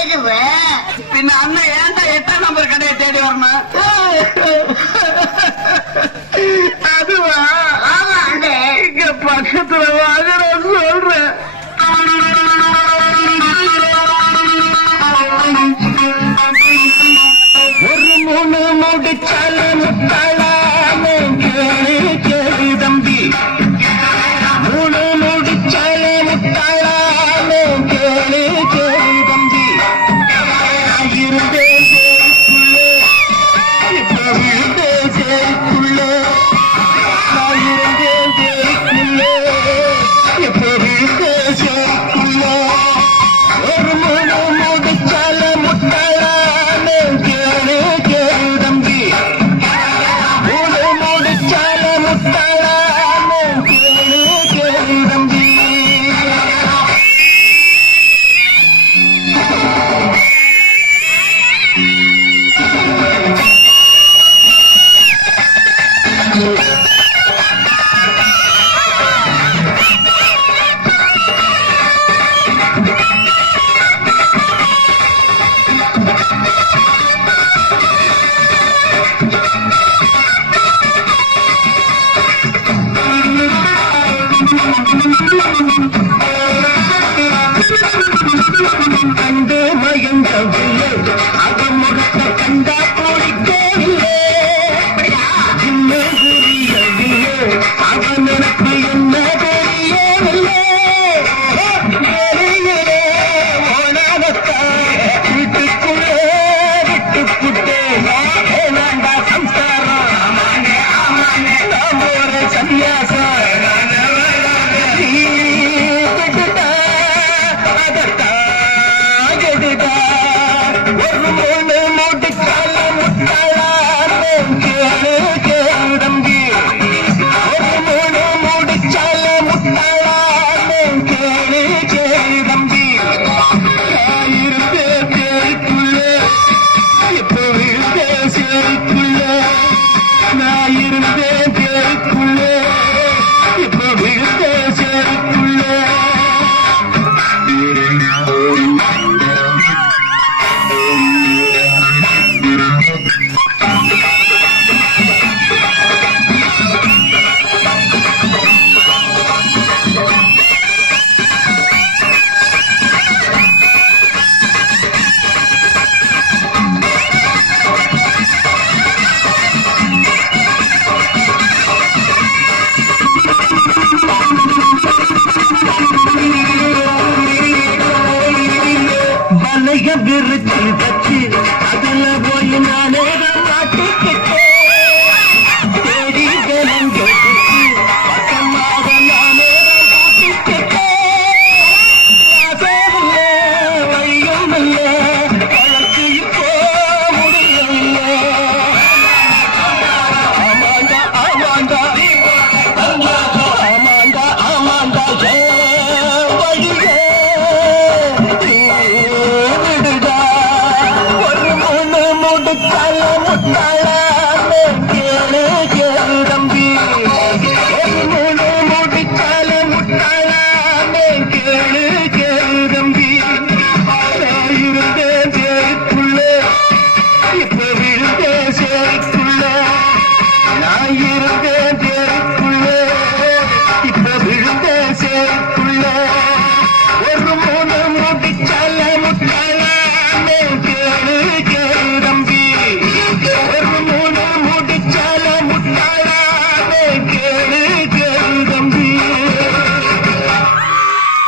கேக்குது பின்ன அண்ணன் ஏன்டா எட்டாம் நம்பர் கடையை தேடி வரணும்? கண்டே மயங்கவில்லை. அகமுகத்தை கண்டா பிடிக்கவில்லை ஒரு தலைய விரிச்சு வச்சு அதுல போய் நானே மாட்டிக்கிட்டேன். நானே மாட்டிக்கிட்டேன் வழியும் இல்லை Mala.